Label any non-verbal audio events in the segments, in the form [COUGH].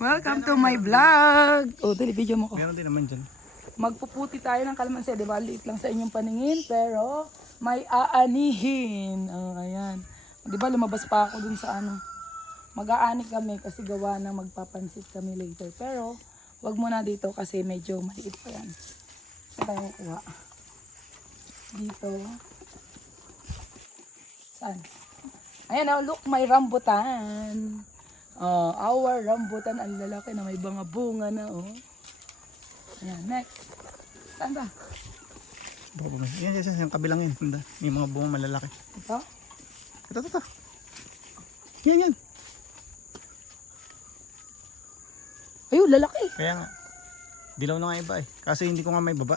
Welcome to my vlog. O, dali, video mo ko. Meron din naman dyan. Magpuputi tayo ng kalamansi. Di ba, liit lang sa inyong paningin. Pero, may aanihin. Oh, ayan. Di ba, lumabas pa ako dun sa ano. Mag-aani kami kasi gawa na magpapansit kami later. Pero, wag muna dito kasi medyo maliit pa yan. Saan tayo kukuha? Dito. Saan? Ayan oh, look, may rambutan. Oh, our rambutan, ang lalaki na may mga bunga na, oh. Ayan, next. Saan ba? Ba? Yan, yan, yan. Yung kabilang yan. Banda. May mga bunga malalaki. Ito? Ito, ito, ito. Yan, yan. Ayun, lalaki. Kaya nga. Dilaw na nga iba eh. Kasi hindi ko nga may baba.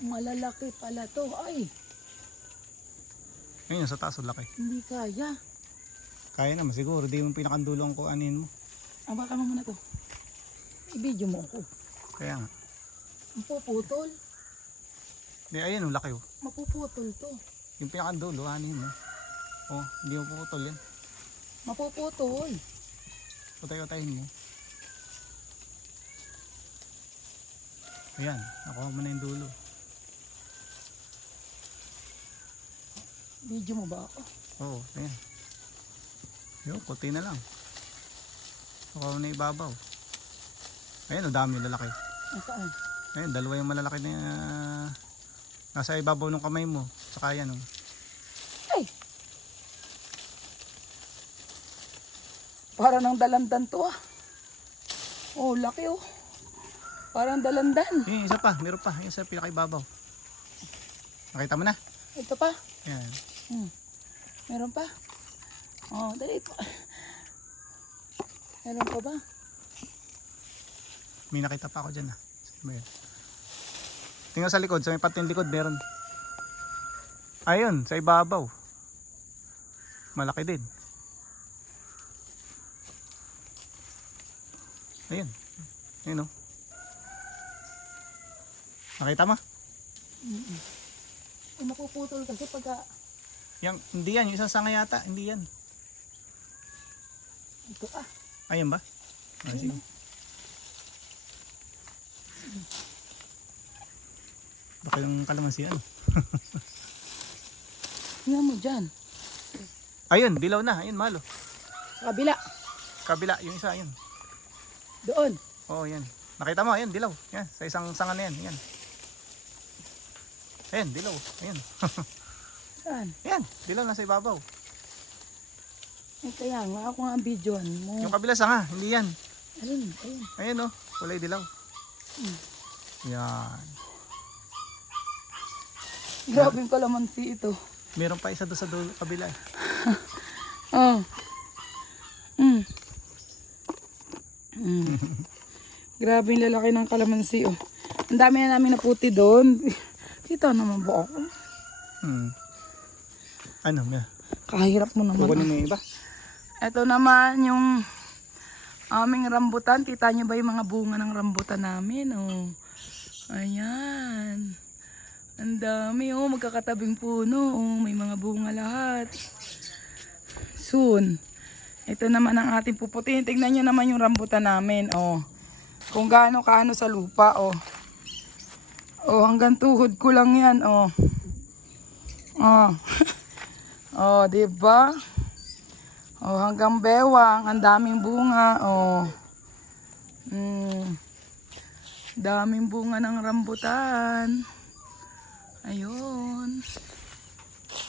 Malalaki pala to. Ay, Ayun, sa taas, laki. hindi kaya. Kaya naman siguro. Di yung pinakandulong ko anin mo. Abakan mo muna to. I-video mo ako. Kaya nga. Mapuputol. Di, ayun, ang laki oh. Mapuputol to. Yung pinakandulo, anin mo. Oh, hindi mo puputol yan. Mapuputol. Utay-utayin mo. Ayan, nakuha mo na yung dulo. Video mo ba ako? Oo, ayan. Yun, kunti na lang. Mo na ibabaw. Ayan, ang dami lalaki. Nasaan? Ayan, dalawa yung malalaki na nasa ibabaw ng kamay mo. Saka yan, oh. Ay! Para ng dalandan to ah. Oh, laki oh. Parang dalandan. Yun, isa pa, meron pa. Yung sa pinakaibabaw. Nakita mo na? Ito pa. Yan. Hmm. Meron pa. Oh, dali pa. Meron pa ba? May nakita pa ako dyan, ah. Yun? Tingnan sa likod, sa may pating likod, meron. Ayun, sa ibabaw. Malaki din. Ayun. Ayun, oh. Nakita mo? Eh, mapuputol kasi pagka Yang, hindi yan, yung isang sanga yata, hindi yan. Ito ah. Ayan ba? Ah, sige. Baka yung kalamansi ano. [LAUGHS] Tingnan mo dyan. Ayun, dilaw na. Ayun, malo. Kabila. Kabila, yung isa, ayun. Doon. Oo, yan. Nakita mo, ayun, dilaw. Yan, sa isang sanga na yan. Yan. Ayun, dilaw. Ayun. [LAUGHS] Saan? yan, dilaw na sa ibabaw. Eh, kaya nga ako nga ang videoan mo. Yung kabila sanga, hindi yan. Alin? Ayun. Ayun, oh. Kulay dilaw. Hmm. Yan. Grabe yung kalamansi ito. Meron pa isa doon sa dulo, kabila. eh. [LAUGHS] Oh. Mm. Mm. [LAUGHS] Grabe yung lalaki ng kalamansi oh. Ang dami na namin naputi doon. [LAUGHS] Kita naman ba ako? Hmm. Ano, may. Kahirap mo naman. Kukunin mo yung iba. Ito naman yung aming rambutan. Kita niyo ba yung mga bunga ng rambutan namin? Oh. Ayan. Ang dami oh, magkakatabing puno. Oh, may mga bunga lahat. Soon. Ito naman ang ating puputin. Tingnan niyo naman yung rambutan namin. Oh. Kung gaano kaano sa lupa. Oh. Oh, hanggang tuhod ko lang yan. Oh. Oh. [LAUGHS] oh, 'di ba? Oh, hanggang bewang, ang daming bunga. Oh. Mm. Daming bunga ng rambutan. Ayun.